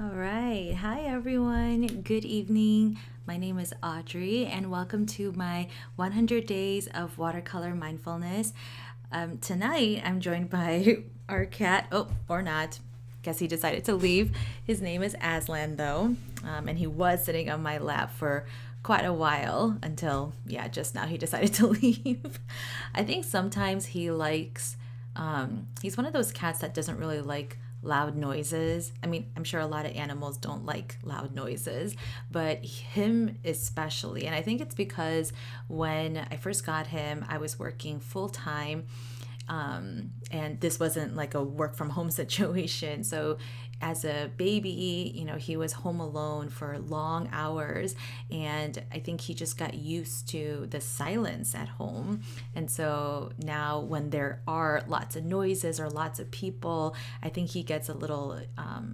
All right. Hi, everyone. Good evening. My name is Audrey, and welcome to my 100 Days of Watercolor Mindfulness. Tonight, I'm joined by our cat. Oh, or not. Guess he decided to leave. His name is Aslan, though, and he was sitting on my lap for quite a while until, yeah, just now he decided to leave. I think sometimes he's one of those cats that doesn't really like loud noises. I mean, I'm sure a lot of animals don't like loud noises, but him especially. And I think it's because when I first got him, I was working full time. And this wasn't like a work from home situation. So as a baby, he was home alone for long hours. And I think he just got used to the silence at home. And so now when there are lots of noises or lots of people, I think he gets a little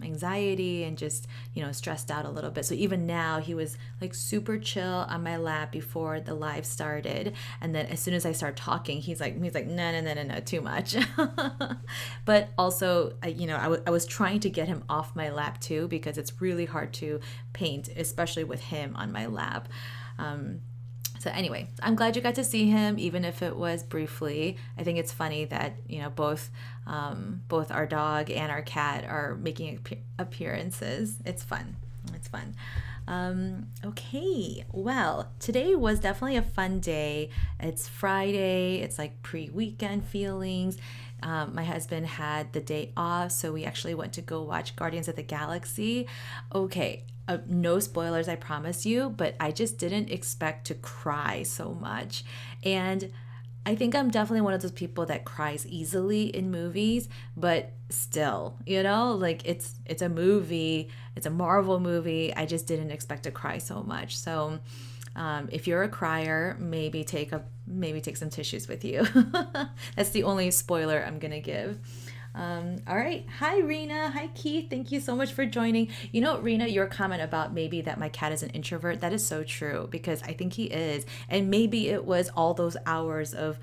anxiety and just, stressed out a little bit. So even now, he was like super chill on my lap before the live started. And then as soon as I start talking, he's like, no, too much. But also, I was trying to get him off my lap too, because it's really hard to paint, especially with him on my lap. So anyway, I'm glad you got to see him, even if it was briefly. I think it's funny that both our dog and our cat are making appearances. It's fun. It's fun. Okay, well, today was definitely a fun day. It's Friday. It's like pre-weekend feelings. My husband had the day off, so we actually went to go watch Guardians of the Galaxy. Okay, no spoilers, I promise you, but I just didn't expect to cry so much. And I think I'm definitely one of those people that cries easily in movies, but still, like it's a movie, it's a Marvel movie. I just didn't expect to cry so much. So if you're a crier, maybe take some tissues with you. That's the only spoiler I'm gonna give. All right. Hi, Rena. Hi, Keith. Thank you so much for joining. Rena, your comment about maybe that my cat is an introvert, that is so true, because I think he is. And maybe it was all those hours of,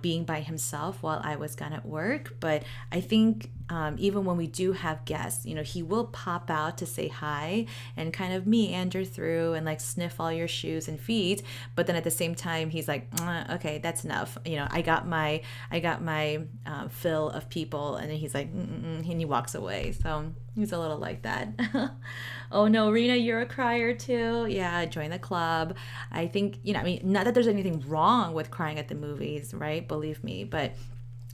being by himself while I was gone at work. But I think even when we do have guests, he will pop out to say hi and kind of meander through and like sniff all your shoes and feet. But then at the same time, he's like, okay, that's enough. I got my fill of people, and then he's like, and he walks away. So he's a little like that. Oh no, Rena, you're a crier too. Yeah, join the club. I think, not that there's anything wrong with crying at the movies, right? Believe me, but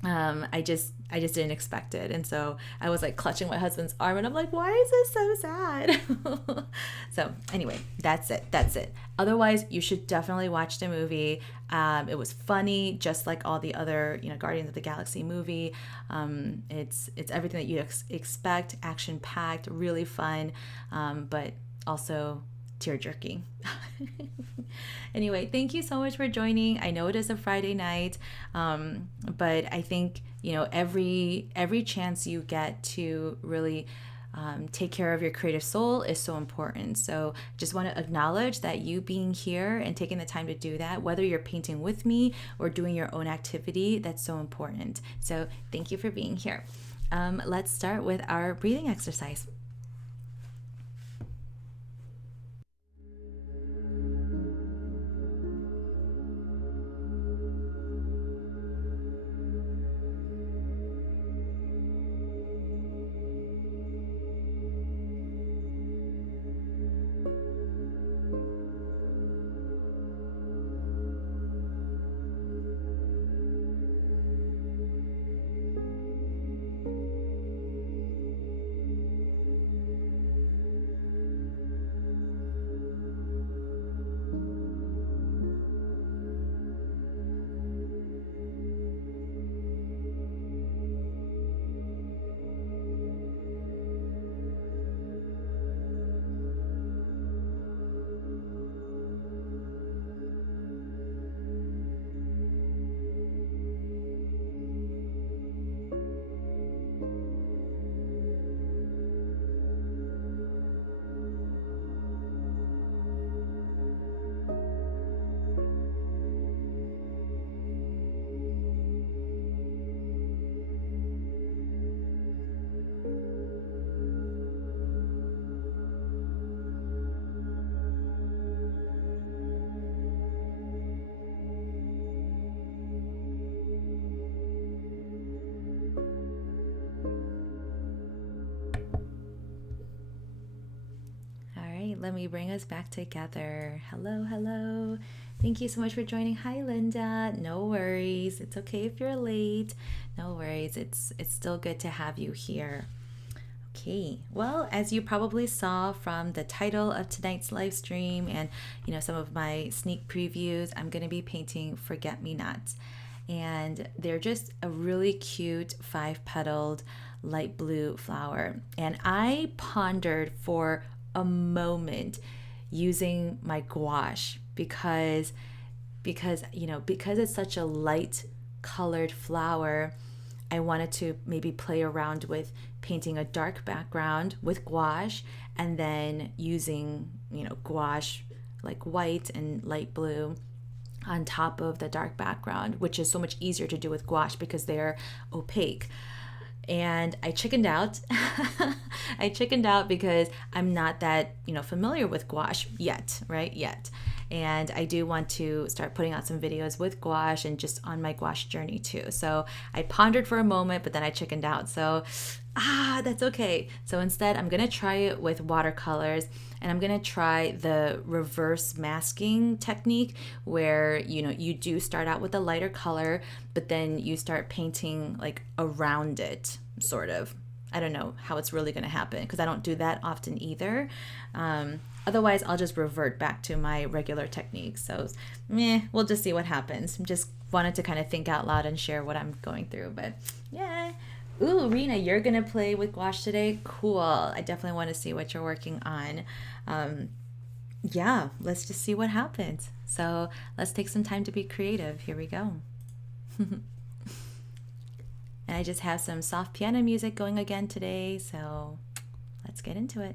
I just didn't expect it, and so I was like clutching my husband's arm, and I'm like, why is this so sad? So anyway, that's it. Otherwise, you should definitely watch the movie. It was funny, just like all the other Guardians of the Galaxy movie. It's everything that you expect, action packed, really fun, but also tear jerking. Anyway, thank you so much for joining. I know it is a Friday night, but I think every chance you get to really take care of your creative soul is so important. So just want to acknowledge that you being here and taking the time to do that, whether you're painting with me or doing your own activity, that's so important. So thank you for being here. Let's start with our breathing exercise. let me bring us back together. Hello, hello. Thank you so much for joining. Hi, Linda. No worries. It's okay if you're late. No worries. It's still good to have you here. Okay, well, as you probably saw from the title of tonight's live stream and some of my sneak previews, I'm going to be painting Forget-Me-Nots. And they're just a really cute 5-petaled light blue flower. And I pondered for a moment using my gouache because it's such a light colored flower. I wanted to maybe play around with painting a dark background with gouache and then using, gouache like white and light blue on top of the dark background, which is so much easier to do with gouache because they're opaque. And I chickened out. I chickened out because I'm not that, familiar with gouache yet, right? Yet. And I do want to start putting out some videos with gouache and just on my gouache journey too. So I pondered for a moment, but then I chickened out. So, that's okay. So instead, I'm going to try it with watercolors, and I'm going to try the reverse masking technique where, you do start out with a lighter color, but then you start painting like around it, sort of. I don't know how it's really going to happen because I don't do that often either. Otherwise, I'll just revert back to my regular technique. So, we'll just see what happens. Just wanted to kind of think out loud and share what I'm going through. But yeah. Ooh, Rena, you're going to play with gouache today? Cool. I definitely want to see what you're working on. Yeah, let's just see what happens. So let's take some time to be creative. Here we go. And I just have some soft piano music going again today. So let's get into it.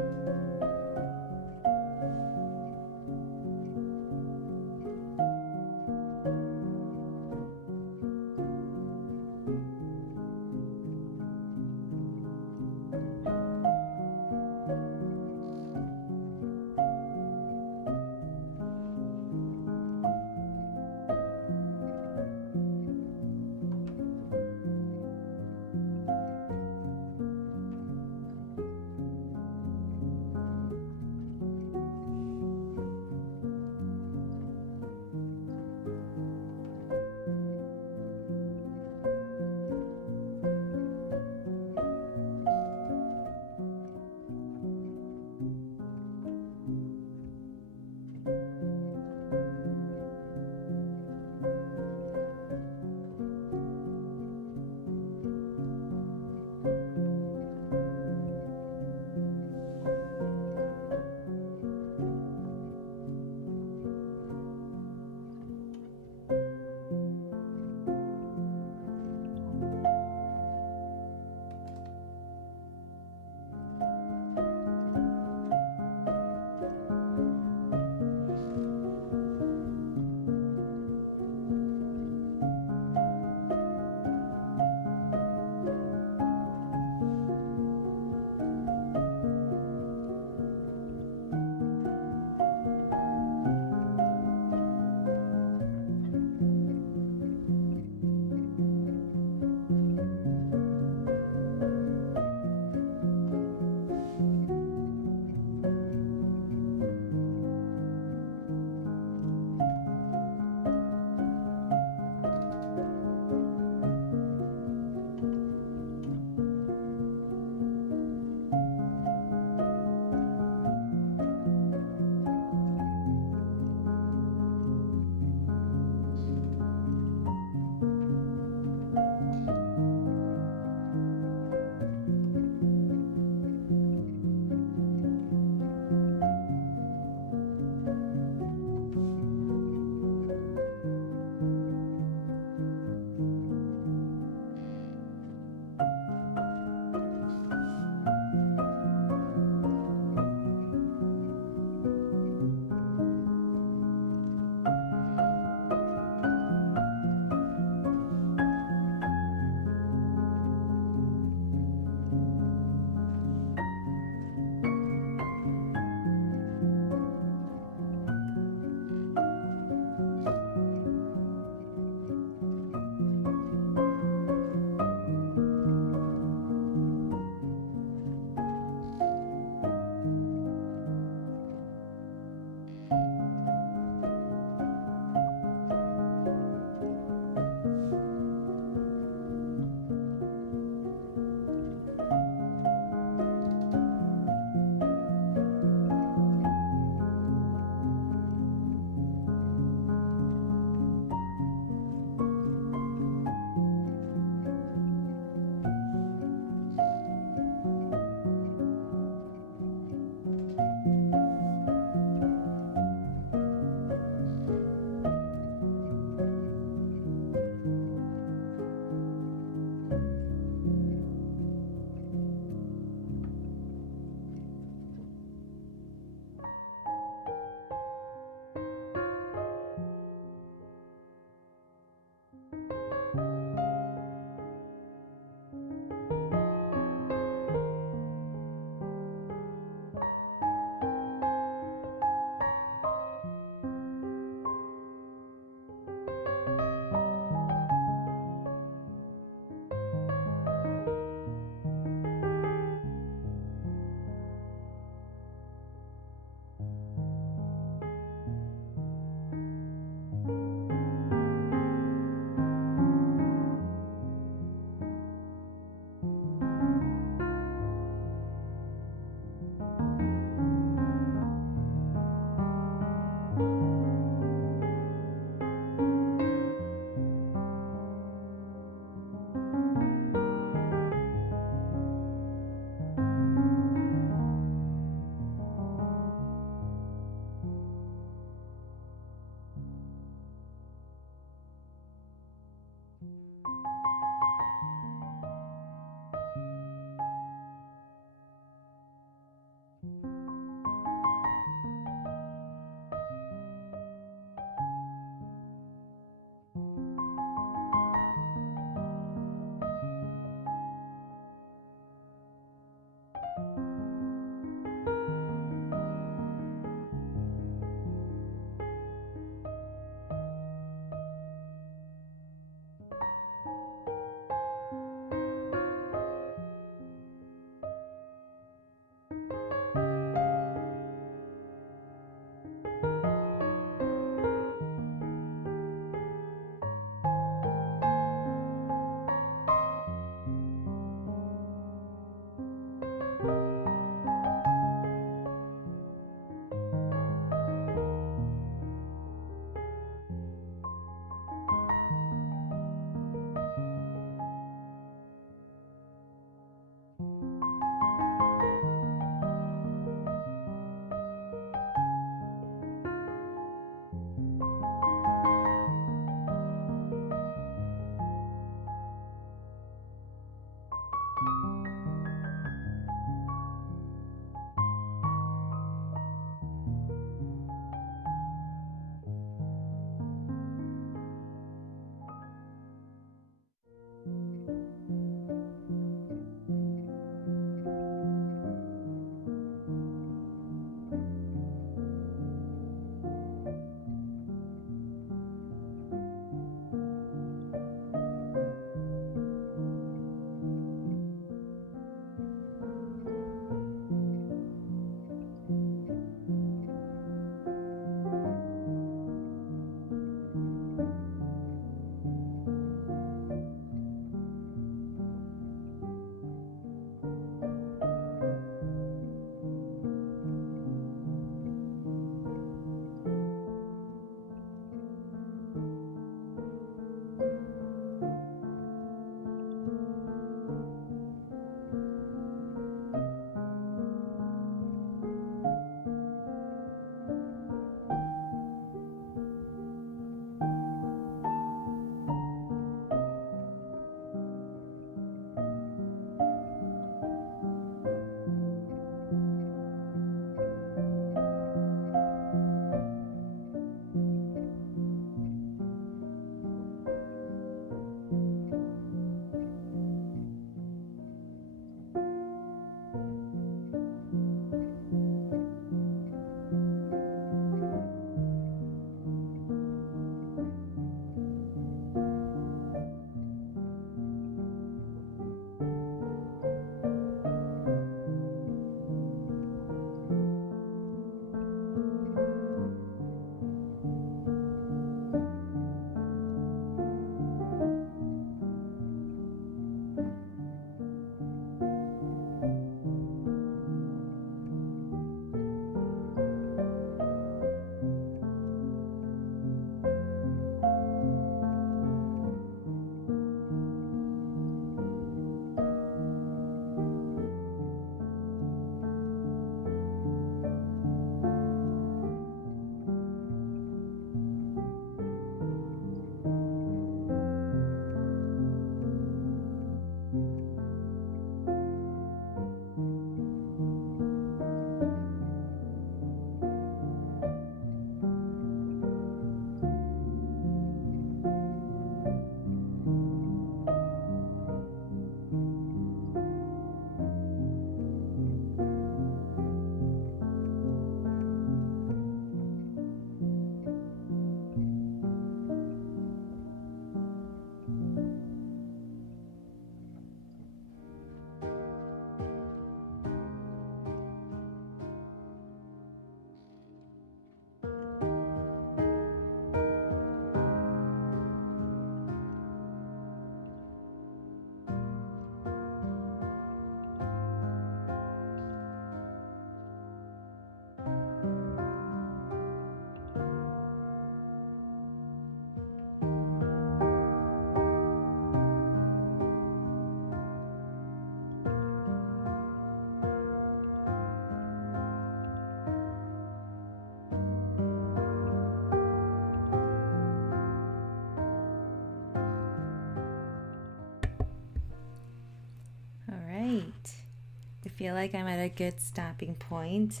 feel like I'm at a good stopping point.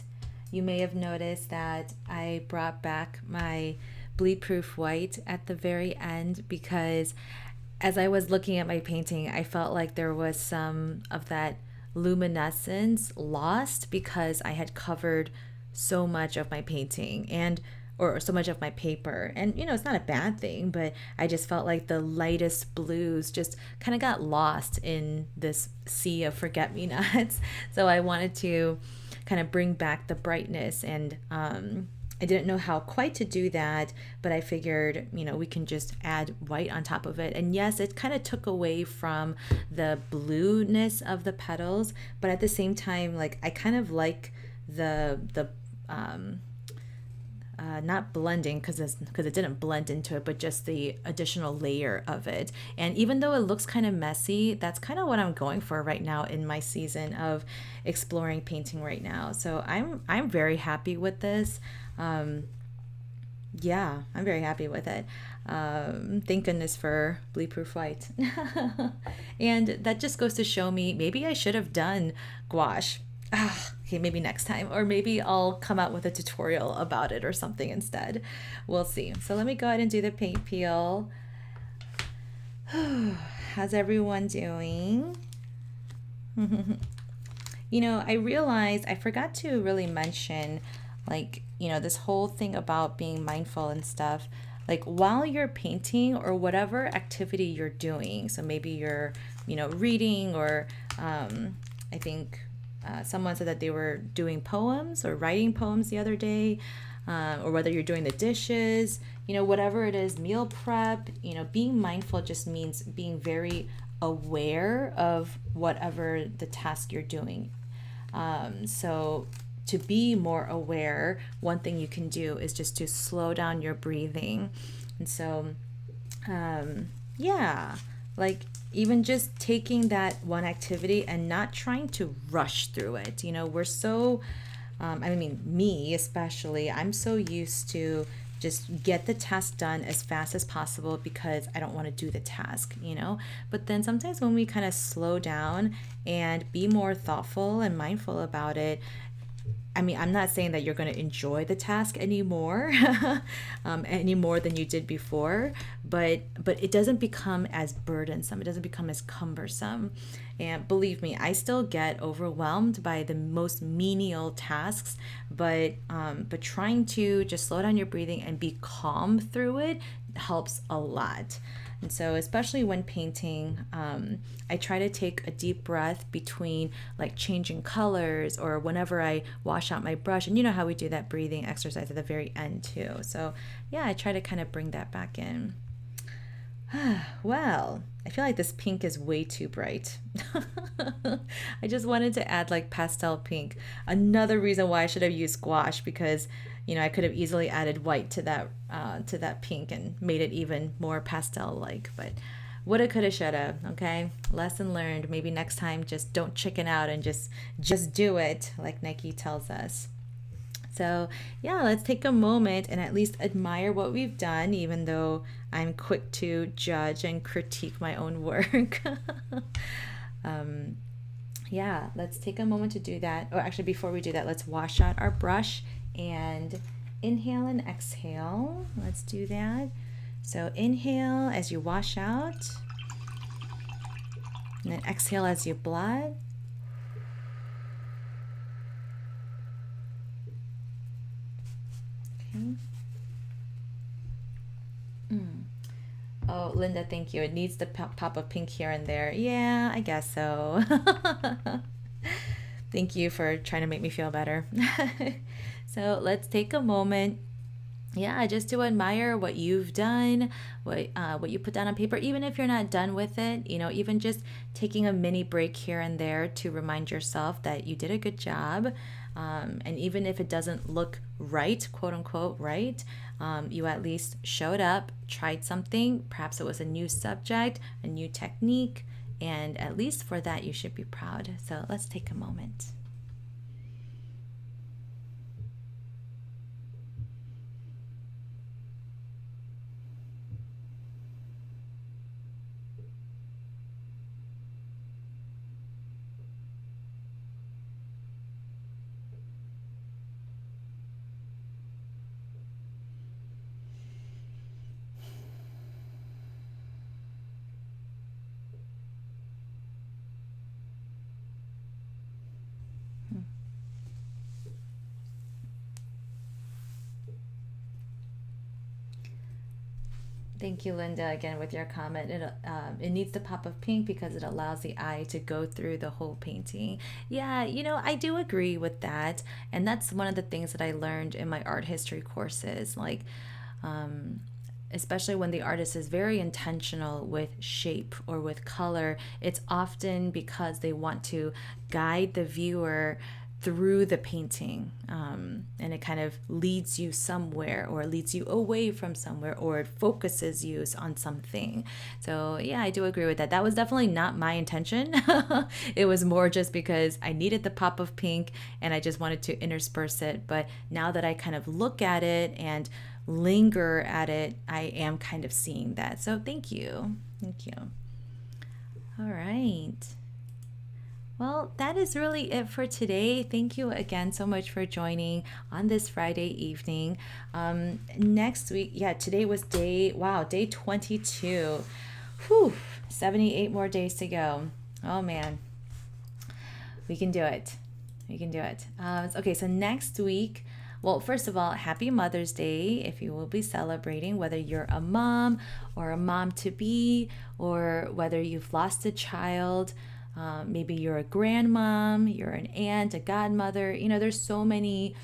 You may have noticed that I brought back my bleed proof white at the very end because as I was looking at my painting, I felt like there was some of that luminescence lost because I had covered so much of my painting and or so much of my paper. And it's not a bad thing, but I just felt like the lightest blues just kind of got lost in this sea of forget-me-nots. So I wanted to kind of bring back the brightness, and I didn't know how quite to do that, but I figured, we can just add white on top of it. And yes, it kind of took away from the blueness of the petals, but at the same time, like I kind of like the not blending because it didn't blend into it, but just the additional layer of it. And even though it looks kind of messy, that's kind of what I'm going for right now in my season of exploring painting right now. So I'm very happy with this. Yeah, I'm very happy with it. Thank goodness for bleed proof white. And that just goes to show me maybe I should have done gouache. Okay, maybe next time, or maybe I'll come out with a tutorial about it or something instead. We'll see. So let me go ahead and do the paint peel. How's everyone doing? I realized I forgot to really mention, like, this whole thing about being mindful and stuff. Like while you're painting or whatever activity you're doing, so maybe you're, reading or I think someone said that they were doing poems or writing poems the other day, or whether you're doing the dishes, whatever it is, meal prep, being mindful just means being very aware of whatever the task you're doing. So to be more aware, one thing you can do is just to slow down your breathing. And so, yeah, like even just taking that one activity and not trying to rush through it. We're so, me especially, I'm so used to just get the task done as fast as possible because I don't want to do the task, But then sometimes when we kind of slow down and be more thoughtful and mindful about it, I'm not saying that you're going to enjoy the task anymore, any more than you did before, but it doesn't become as burdensome. It doesn't become as cumbersome. And believe me, I still get overwhelmed by the most menial tasks, but trying to just slow down your breathing and be calm through it helps a lot. And so especially when painting, I try to take a deep breath between like changing colors or whenever I wash out my brush. And you know how we do that breathing exercise at the very end too. So yeah, I try to kind of bring that back in. Well, I feel like this pink is way too bright. I just wanted to add like pastel pink. Another reason why I should have used gouache, because I could have easily added white to that pink and made it even more pastel-like. But woulda, coulda, shoulda. Okay, lesson learned. Maybe next time, just don't chicken out and just do it, like Nike tells us. So yeah, let's take a moment and at least admire what we've done, even though I'm quick to judge and critique my own work. Yeah, let's take a moment to do that. Or actually, before we do that, let's wash out our brush and inhale and exhale. Let's do that. So inhale as you wash out, and then exhale as you blot. Oh, Linda, thank you. It needs the pop of pink here and there. Yeah, I guess so. Thank you for trying to make me feel better. So let's take a moment, yeah, just to admire what you've done, what you put down on paper, even if you're not done with it, even just taking a mini break here and there to remind yourself that you did a good job. And even if it doesn't look right, quote unquote, right, you at least showed up, tried something. Perhaps it was a new subject, a new technique, and at least for that, you should be proud. So let's take a moment. Thank you, Linda, again with your comment. It needs the pop of pink because it allows the eye to go through the whole painting. Yeah, I do agree with that. And that's one of the things that I learned in my art history courses. Like, um, especially when the artist is very intentional with shape or with color, it's often because they want to guide the viewer through the painting, and it kind of leads you somewhere or leads you away from somewhere or it focuses you on something. So yeah, I do agree with that. That was definitely not my intention. It was more just because I needed the pop of pink and I just wanted to intersperse it. But now that I kind of look at it and linger at it, I am kind of seeing that. So thank you. Thank you. All right. Well, that is really it for today. Thank you again so much for joining on this Friday evening. Next week, yeah, today was day 22. Whew, 78 more days to go. Oh man, we can do it. We can do it. Okay, so next week, well, first of all, happy Mother's Day if you will be celebrating, whether you're a mom or a mom to be, or whether you've lost a child. Maybe you're a grandmom, you're an aunt, a godmother. There's so many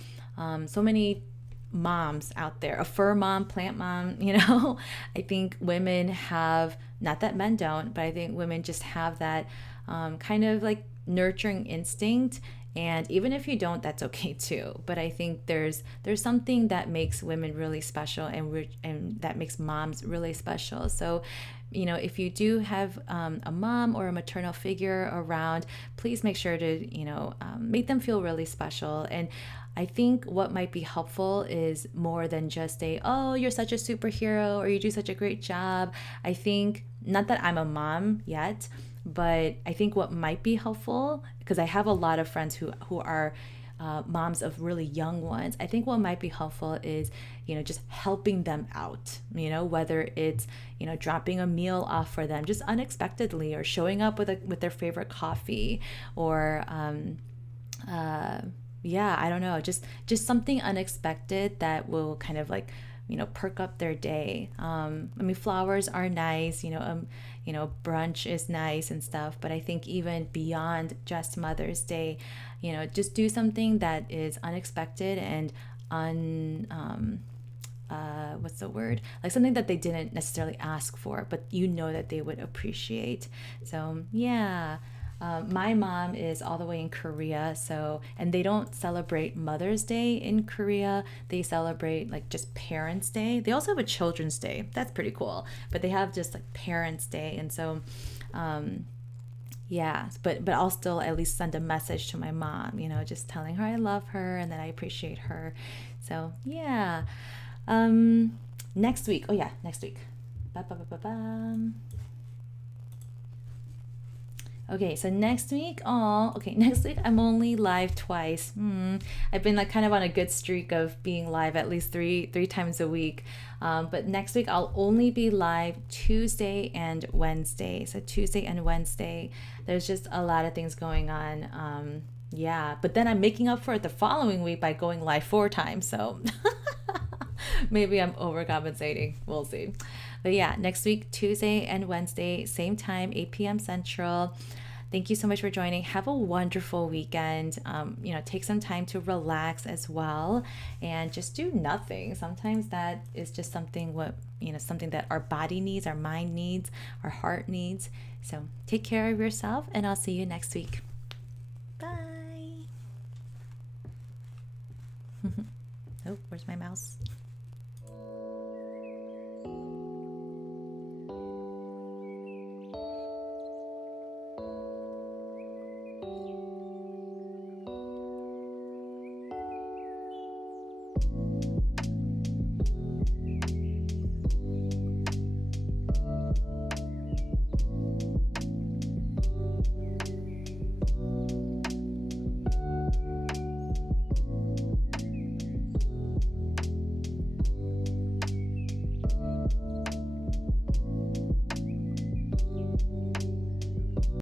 moms out there. A fur mom, plant mom. I think women have, not that men don't, but I think women just have that kind of like nurturing instinct. And even if you don't, that's okay too. But I think there's something that makes women really special, and that makes moms really special. So, if you do have a mom or a maternal figure around, please make sure to make them feel really special. And I think what might be helpful is more than just oh, you're such a superhero or you do such a great job. I think, not that I'm a mom yet, but I think what might be helpful, because I have a lot of friends who are moms of really young ones. I think what might be helpful is, just helping them out, whether it's, dropping a meal off for them just unexpectedly, or showing up with their favorite coffee, or, yeah, I don't know, just something unexpected that will kind of like, perk up their day. Flowers are nice, brunch is nice and stuff, but I think even beyond just Mother's Day, just do something that is unexpected and what's the word? Like something that they didn't necessarily ask for, but that they would appreciate. So yeah. My mom is all the way in Korea, and they don't celebrate Mother's Day in Korea. They celebrate like just Parents' Day. They also have a Children's Day. That's pretty cool. But they have just like Parents' Day, and so, yeah. But I'll still at least send a message to my mom, just telling her I love her and that I appreciate her. So yeah. Next week. Oh yeah, next week. Ba-ba-ba-ba-bam. Okay, so next week, next week I'm only live twice. I've been like kind of on a good streak of being live at least three times a week. But next week I'll only be live Tuesday and Wednesday. So Tuesday and Wednesday, there's just a lot of things going on. Yeah, but then I'm making up for it the following week by going live 4 times. So maybe I'm overcompensating. We'll see. But yeah, next week, Tuesday and Wednesday, same time, 8 p.m. Central. Thank you so much for joining. Have a wonderful weekend. Take some time to relax as well, and just do nothing. Sometimes that is just something that our body needs, our mind needs, our heart needs. So take care of yourself, and I'll see you next week. Bye. Oh, where's my mouse?